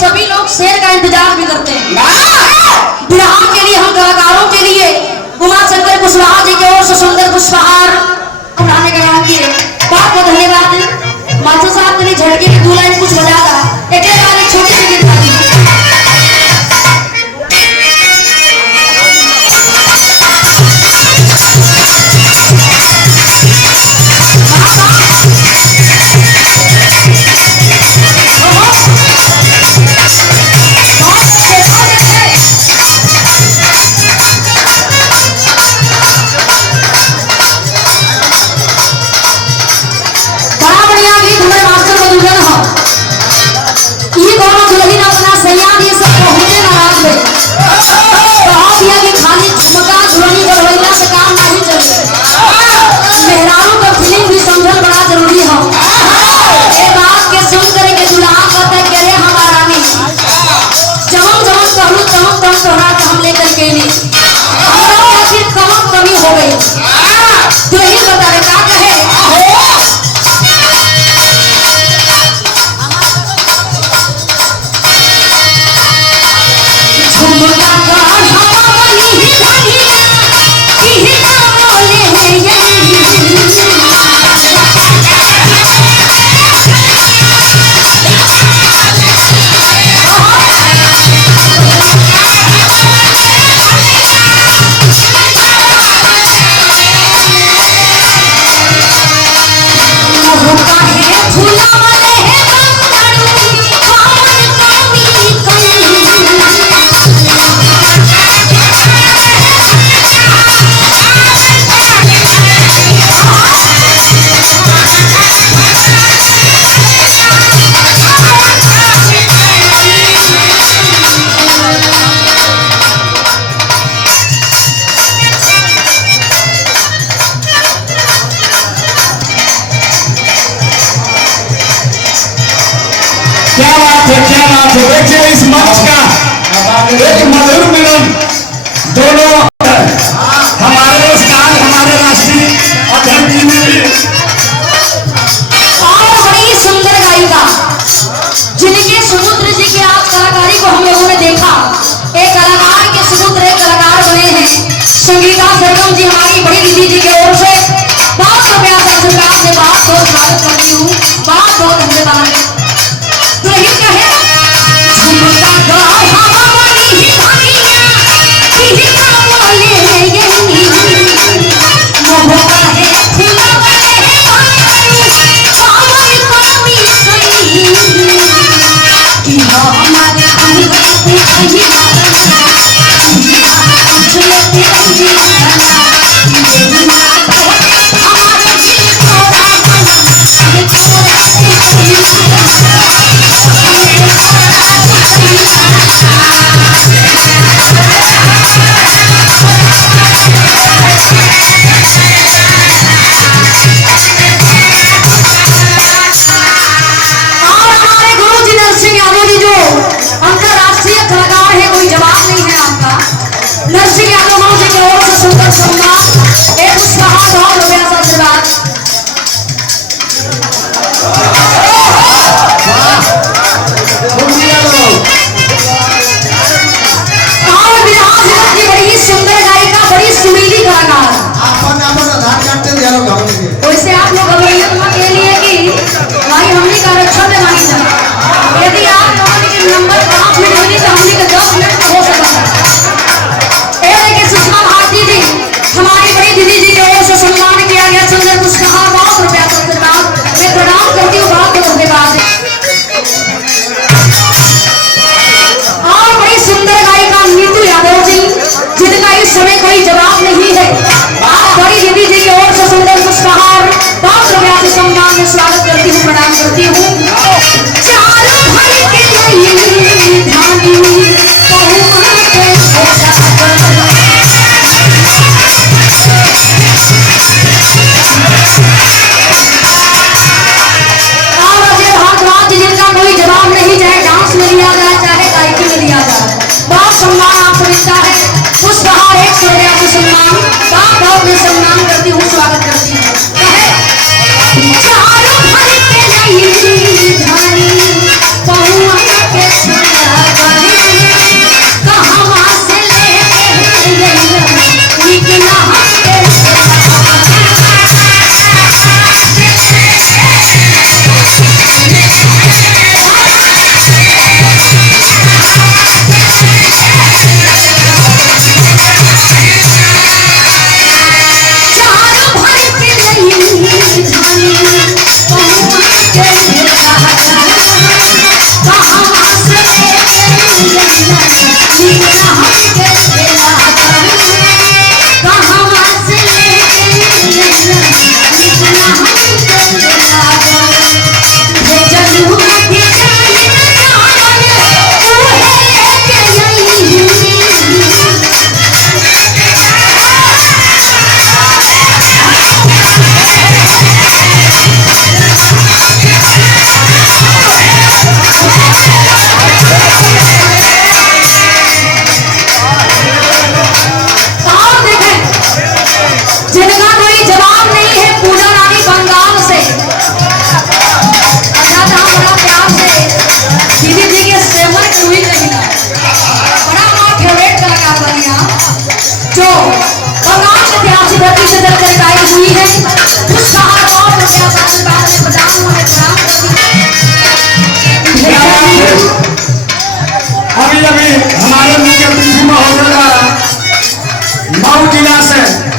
सभी लोग शेर का इंतजार भी करते हैं। विराम के लिए हम कलाकारों के लिए उमा शंकर कुशवाहा जी की ओर से सुंदर पुष्पहार उठाने का काम किए। बहुत बहुत धन्यवाद। मास्टर साहब के लिए झटके की 2 लाइन कुछ बजा था। एक छोटी सी गीत गाती क्या बात है। देखिए इस मंच का एक मधुर मिलन दोनों हमारे उस्ताद हमारे राष्ट्रीय अध्यक्ष जी ने और बड़ी सुंदर गायिका जिनके समुद्र जी की आज कलाकारी को हम लोगों ने देखा। एक कलाकार के समुद्र एक कलाकार बने हैं। संगीता सरगम जी हमारी बड़ी दीदी जी की ओर से बहुत बहुत प्यार से आशीर्वाद से बहुत बहुत स्वागत करती हूँ। बहुत बहुत धन्यवाद। तो यही कहे झुमका गाय हमारी अभी हमारे मुख्य अतिथि महोदय का मऊ जिला से